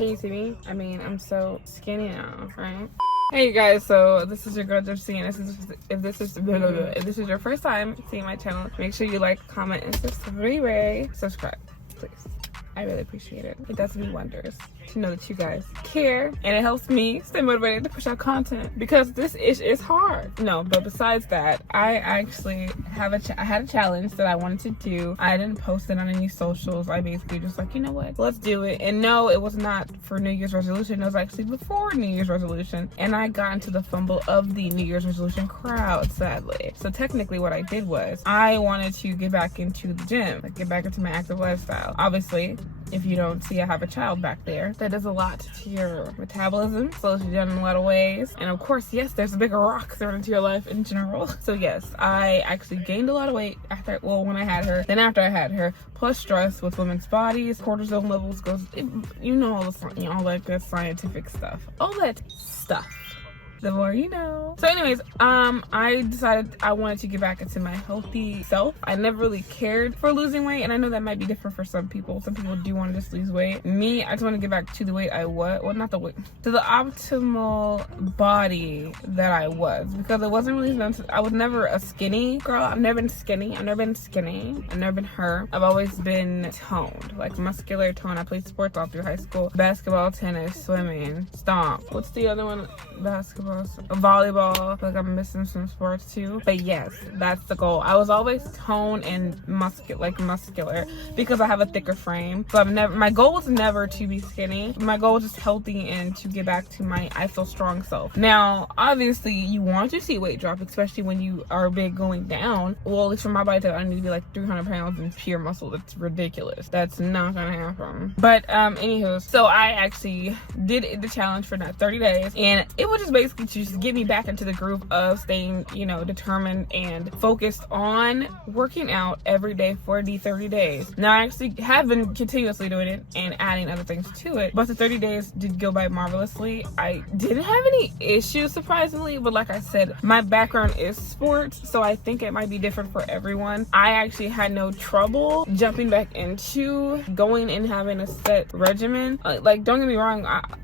Can you see me? I mean, I'm so skinny now, right? Hey you guys, so this is your girl Gypsy, and if this is your first time seeing my channel, make sure you like, comment, and subscribe, please. I really appreciate it. It does me wonders to know that you guys care, and it helps me stay motivated to push out content because this is hard. No, but besides that, I actually I had a challenge that I wanted to do. I didn't post it on any socials. I basically just like, you know what, let's do it. And no, it was not for New Year's resolution. It was actually before New Year's resolution, and I got into the fumble of the New Year's resolution crowd, sadly. So technically what I did was I wanted to get back into the gym, like get back into my active lifestyle. Obviously, if you don't see, I have a child back there. That does a lot to your metabolism, slows you down in a lot of ways. And of course, yes, there's a bigger rock thrown into your life in general. So yes, I actually gained a lot of weight when I had her, then after I had her, plus stress with women's bodies, cortisol levels goes, you know, all that good scientific stuff, all that stuff. The more you know. So anyways, I decided I wanted to get back into my healthy self. I never really cared for losing weight, and I know that might be different for some people. Some people do want to just lose weight. Me, I just want to get back to the weight I was. Well, not the weight, to the optimal body that I was, because it wasn't really meant to, I was never a skinny girl. I've never been skinny. I've never been her. I've always been toned, like muscular tone. I played sports all through high school: basketball, tennis, swimming, stomp. What's the other one? Basketball, volleyball. Like I'm missing some sports too, but yes, that's the goal. I was always toned and muscular because I have a thicker frame. So my goal was never to be skinny. My goal was just healthy and to get back to my I feel strong self. Now obviously you want to see weight drop, especially when you are big going down. Well, at least for my body type, I need to be like 300 pounds in pure muscle. That's ridiculous. That's not gonna happen. But anywho, so I actually did the challenge for that 30 days, and it was just basically to just get me back into the groove of staying, you know, determined and focused on working out every day for the 30 days. Now I actually have been continuously doing it and adding other things to it, but the 30 days did go by marvelously. I didn't have any issues, surprisingly, but like I said, my background is sports, so I think it might be different for everyone. I actually had no trouble jumping back into going and having a set regimen. Like, don't get me wrong,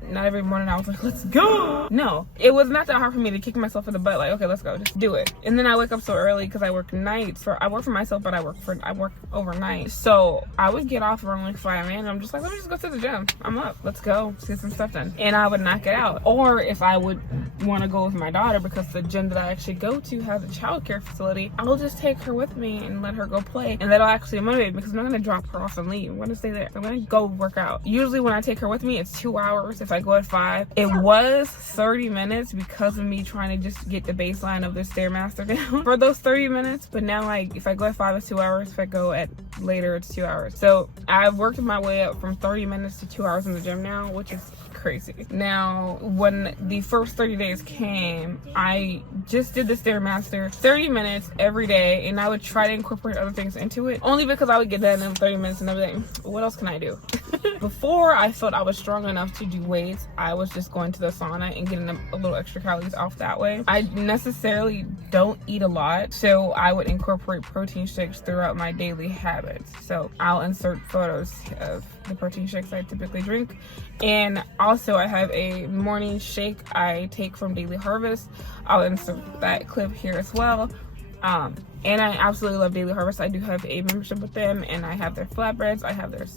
not every morning I was like, let's go. No, it was not that hard for me to kick myself in the butt, like, okay, let's go, just do it. And then I wake up so early because I work nights. I work for myself, but I work overnight. So I would get off around like 5 a.m. I'm just like, let me just go to the gym. I'm up, let's go, let's get some stuff done. And I would knock it out. Or if I would want to go with my daughter, because the gym that I actually go to has a childcare facility, I'll just take her with me and let her go play. And that'll actually motivate me because I'm not going to drop her off and leave. I'm going to stay there. I'm going to go work out. Usually when I take her with me, it's 2 hours. If I go at 5, it was 30 minutes because of me trying to just get the baseline of the StairMaster down for those 30 minutes. But now, like, if I go at 5, it's 2 hours. If I go at later, it's 2 hours. So I've worked my way up from 30 minutes to 2 hours in the gym now, which is crazy. Now, when the first 30 days came, I just did the StairMaster 30 minutes every day, and I would try to incorporate other things into it, only because I would get done in 30 minutes and everything. What else can I do? Before I felt I was strong enough to do weights, I was just going to the sauna and getting a little extra calories off that way. I necessarily don't eat a lot, so I would incorporate protein shakes throughout my daily habits. So I'll insert photos of the protein shakes I typically drink, and also I have a morning shake I take from Daily Harvest. I'll insert that clip here as well. And I absolutely love Daily Harvest. I do have a membership with them, and I have their flatbreads, I have their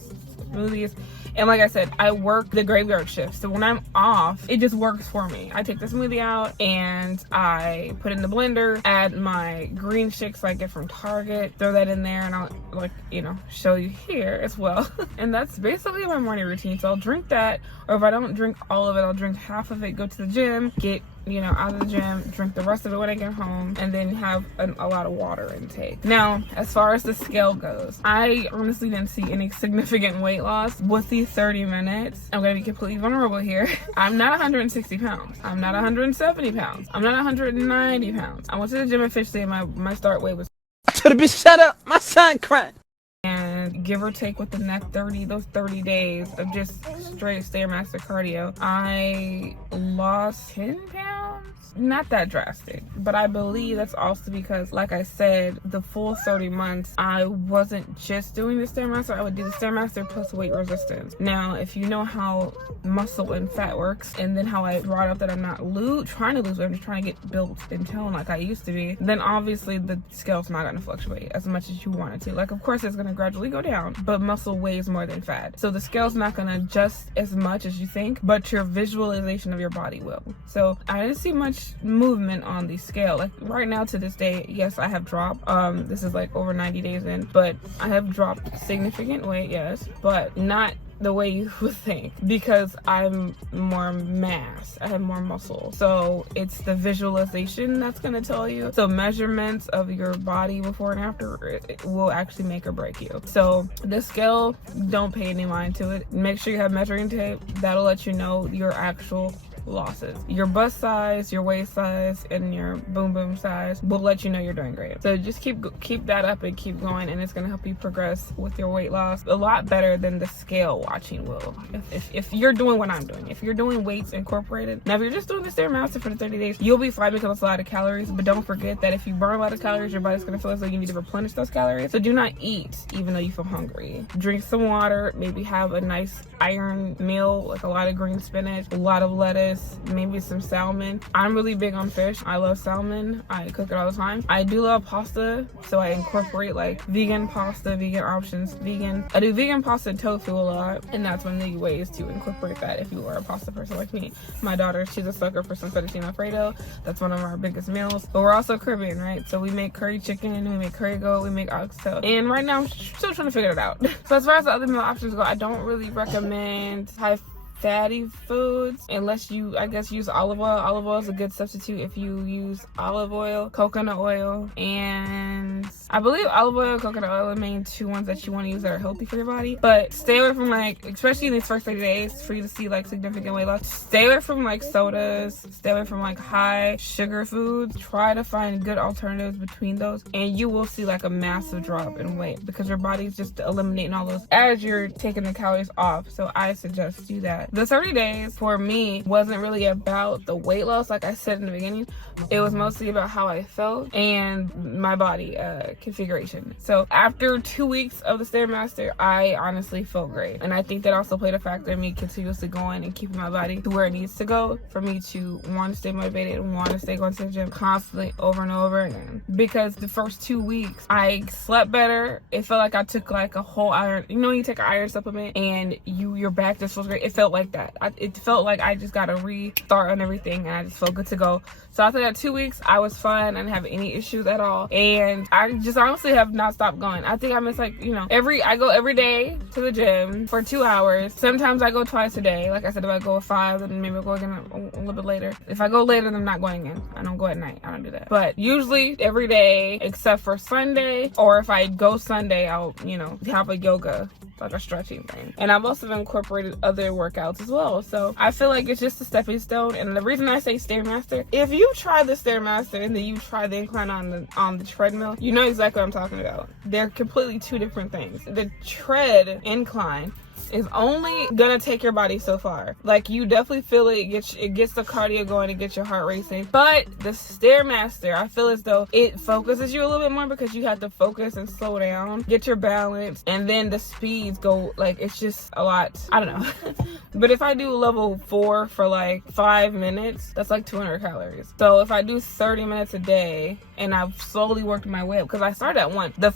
smoothies, and like I said, I work the graveyard shift, so when I'm off, it just works for me. I take the smoothie out and I put it in the blender, add my green shakes I get from Target, throw that in there, and I'll, like, you know, show you here as well. And that's basically my morning routine. So I'll drink that, or if I don't drink all of it, I'll drink half of it, go to the gym, get, you know, out of the gym, drink the rest of it when I get home, and then have a lot of water intake. Now, as far as the scale goes, I honestly didn't see any significant weight loss with these 30 minutes. I'm gonna be completely vulnerable here. I'm not 160 pounds. I'm not 170 pounds. I'm not 190 pounds. I went to the gym officially, and my start weight was. I should have been shut up. My son crying. And give or take within those 30 days of just straight StairMaster cardio, I lost 10 pounds. not that drastic, but I believe that's also because, like I said, the full 30 months I wasn't just doing the StairMaster. I would do the StairMaster plus weight resistance. Now, if you know how muscle and fat works, and then how I brought up that I'm not trying to lose weight, I'm just trying to get built and toned like I used to be, then obviously the scale's not going to fluctuate as much as you want it to. Like, of course it's going to gradually go down, but muscle weighs more than fat, so the scale's not going to adjust as much as you think, but your visualization of your body will. So I didn't see much movement on the scale. Like right now, to this day, yes, I have dropped. This is like over 90 days in, but I have dropped significant weight, yes, but not the way you would think, because I'm more mass, I have more muscle. So it's the visualization that's going to tell you. So measurements of your body before and after, it will actually make or break you. So the scale, don't pay any mind to it. Make sure you have measuring tape. That'll let you know your actual losses. Your bust size, your waist size, and your boom boom size will let you know you're doing great. So just keep that up and keep going, and it's going to help you progress with your weight loss a lot better than the scale watching will. If you're doing what I'm doing, if you're doing weights incorporated. Now if you're just doing the StairMaster for the 30 days, you'll be fine because it's a lot of calories, but don't forget that if you burn a lot of calories, your body's going to feel as though you need to replenish those calories. So do not eat even though you feel hungry. Drink some water, maybe have a nice iron meal, like a lot of green spinach, a lot of lettuce, maybe some salmon. I'm really big on fish. I love salmon. I cook it all the time. I do love pasta, so I incorporate like vegan pasta, vegan options, I do vegan pasta and tofu a lot, and that's one of the ways to incorporate that if you are a pasta person like me. My daughter, she's a sucker for some fettuccine alfredo. That's one of our biggest meals. But we're also Caribbean, right? So we make curry chicken, we make curry goat, we make oxtail. And right now I'm still trying to figure it out. So as far as the other meal options go, I don't really recommend high fatty foods unless you, I guess, use olive oil. Olive oil is a good substitute if you use olive oil, coconut oil, and I believe olive oil and coconut oil are the main two ones that you want to use that are healthy for your body. But stay away from, like, especially in these first 30 days for you to see like significant weight loss, stay away from like sodas, stay away from like high sugar foods. Try to find good alternatives between those, and you will see like a massive drop in weight because your body's just eliminating all those as you're taking the calories off. So I suggest do that. The 30 days for me wasn't really about the weight loss, like I said in the beginning. It was mostly about how I felt and my body configuration. So after 2 weeks of the StairMaster, I honestly felt great, and I think that also played a factor in me continuously going and keeping my body to where it needs to go for me to want to stay motivated and want to stay going to the gym constantly over and over again. Because the first 2 weeks I slept better. It felt like I took like a whole iron, you know, you take an iron supplement and your back just feels great. It felt like that. It felt like I just got a restart on everything, and I just felt good to go. So after that 2 weeks, I was fine. I didn't have any issues at all, and I just honestly have not stopped going. I think I miss, like, you know, I go every day to the gym for 2 hours. Sometimes I go twice a day. Like I said, if I go at 5, then maybe I'll go again a little bit later. If I go later, then I'm not going again. I don't go at night. I don't do that. But usually every day except for Sunday, or if I go Sunday, I'll, you know, have a yoga, like a stretching thing. And I've also incorporated other workouts as well. So I feel like it's just a stepping stone. And the reason I say StairMaster, if you try the StairMaster and then you try the incline on the treadmill, you know exactly what I'm talking about. They're completely two different things. The tread incline is only gonna take your body so far. Like, you definitely feel it. It gets the cardio going, it gets your heart racing. But the StairMaster, I feel as though it focuses you a little bit more because you have to focus and slow down, get your balance, and then the speeds go, like, it's just a lot. I don't know. But if I do level 4 for like 5 minutes, that's like 200 calories. So if I do 30 minutes a day, and I've slowly worked my way up, because I started at 1. The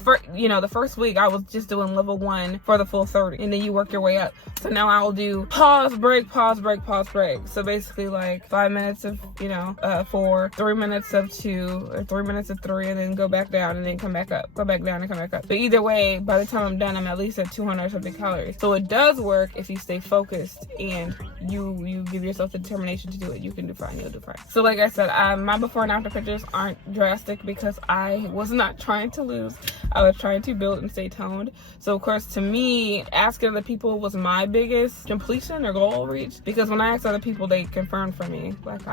first week I was just doing level 1 for the full 30, and then you work your way up. So now I'll do pause, break, pause, break, pause, break. So basically like 5 minutes of, 4, 3 minutes of 2, or 3 minutes of 3, and then go back down and then come back up, go back down and come back up. But either way, by the time I'm done, I'm at least at 200 something calories. So it does work if you stay focused and you give yourself the determination to do it. You can do fine, you'll do fine. So like I said, my before and after pictures aren't drastic because I was not trying to lose. I was trying to build and stay toned. So of course, to me, asking other people was my biggest completion or goal reach, because when I asked other people, they confirmed for me. Like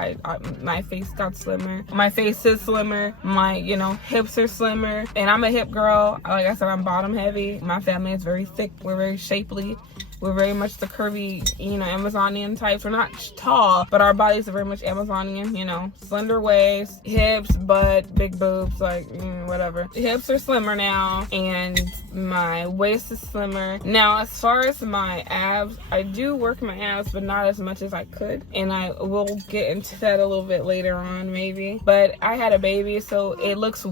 my face got slimmer, my face is slimmer, my hips are slimmer, and I'm a hip girl. Like I said, I'm bottom heavy. My family is very thick, we're very shapely. We're very much the curvy, you know, Amazonian types. We're not tall, but our bodies are very much Amazonian, you know, slender waist, hips, butt, big boobs, like whatever. The hips are slimmer now, and my waist is slimmer. Now, as far as my abs, I do work my abs, but not as much as I could, and I will get into that a little bit later on, maybe. But I had a baby, so it looks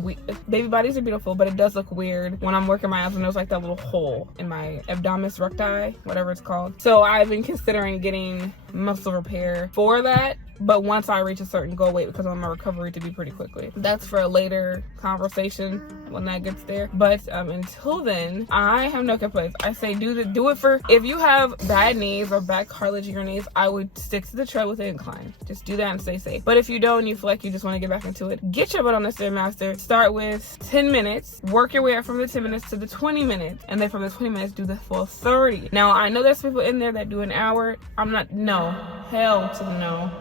baby bodies are beautiful, but it does look weird when I'm working my abs and there's like that little hole in my abdominis recti, whatever it's called. So I've been considering getting muscle repair for that, but once I reach a certain goal weight, because I want my recovery to be pretty quickly. That's for a later conversation when that gets there. But until then, I have no complaints. I say do it for, if you have bad knees or bad cartilage in your knees, I would stick to the tread with the incline. Just do that and stay safe. But if you don't and you feel like you just want to get back into it, get your butt on the StairMaster. Start with 10 minutes. Work your way up from the 10 minutes to the 20 minutes. And then from the 20 minutes, do the full 30. Now, I know there's people in there that do an hour. Hell to the no.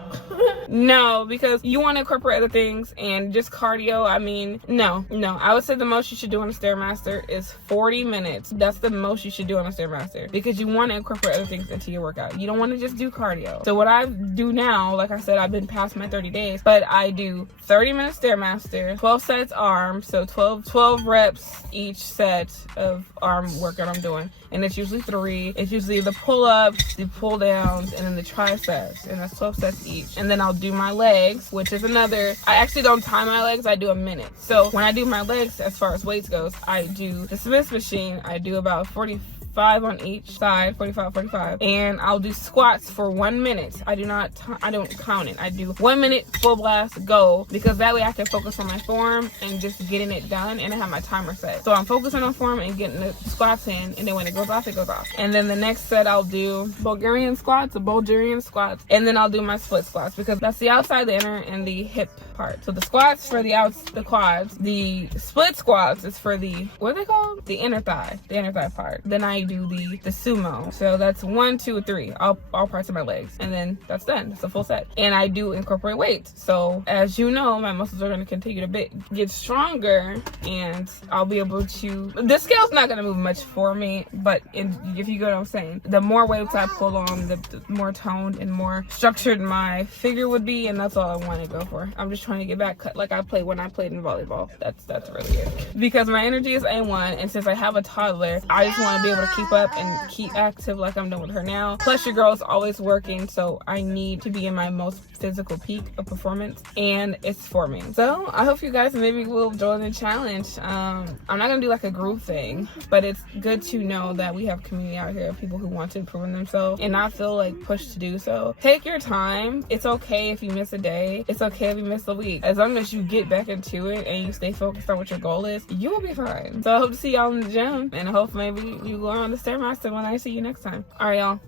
No, because you want to incorporate other things, and just cardio, I mean, no. I would say the most you should do on a StairMaster is 40 minutes. That's the most you should do on a StairMaster, because you want to incorporate other things into your workout. You don't want to just do cardio. So what I do now, like I said, I've been past my 30 days, but I do 30 minutes StairMaster, 12 sets arm, so 12 reps each set of arm workout I'm doing. And it's usually 3. It's usually the pull-ups, the pull-downs, and then the triceps. And that's 12 sets each. And then I'll do my legs, which is another. I actually don't time my legs. I do a minute. So when I do my legs, as far as weights goes, I do the Smith machine. I do about 45 on each side, 45, and I'll do squats for 1 minute. I don't count it. I do 1 minute full blast go, because that way I can focus on my form and just getting it done, and I have my timer set. So I'm focusing on form and getting the squats in, and then when it goes off, it goes off. And then the next set I'll do Bulgarian squats, and then I'll do my split squats, because that's the outside, the inner, and the hip part. So the squats for the quads, the split squats is for the, what are they called? The inner thigh part. Then I do the sumo. So that's 1, 2, 3, all parts of my legs, and then that's done. It's a full set. And I do incorporate weights. So as you know, my muscles are going to continue to get stronger, and I'll be able to, the scale's not going to move much for me, but if you get what I'm saying, the more weights I pull on, the more toned and more structured my figure would be, and that's all I want to go for. I'm just trying to get back like I played when I played in volleyball. That's really it, because my energy is A1, and since I have a toddler, I just want to be able to keep up and keep active like I'm doing with her now. Plus, your girl's always working, so I need to be in my most physical peak of performance, and it's for me. So I hope you guys maybe will join the challenge. I'm not gonna do like a group thing, but it's good to know that we have community out here of people who want to improve themselves and not feel like pushed to do so. Take your time. It's okay if you miss a day. It's okay if you miss a week. As long as you get back into it and you stay focused on what your goal is, you will be fine. So I hope to see y'all in the gym, and I hope maybe you go on the StairMaster when I see you next time. All right, y'all.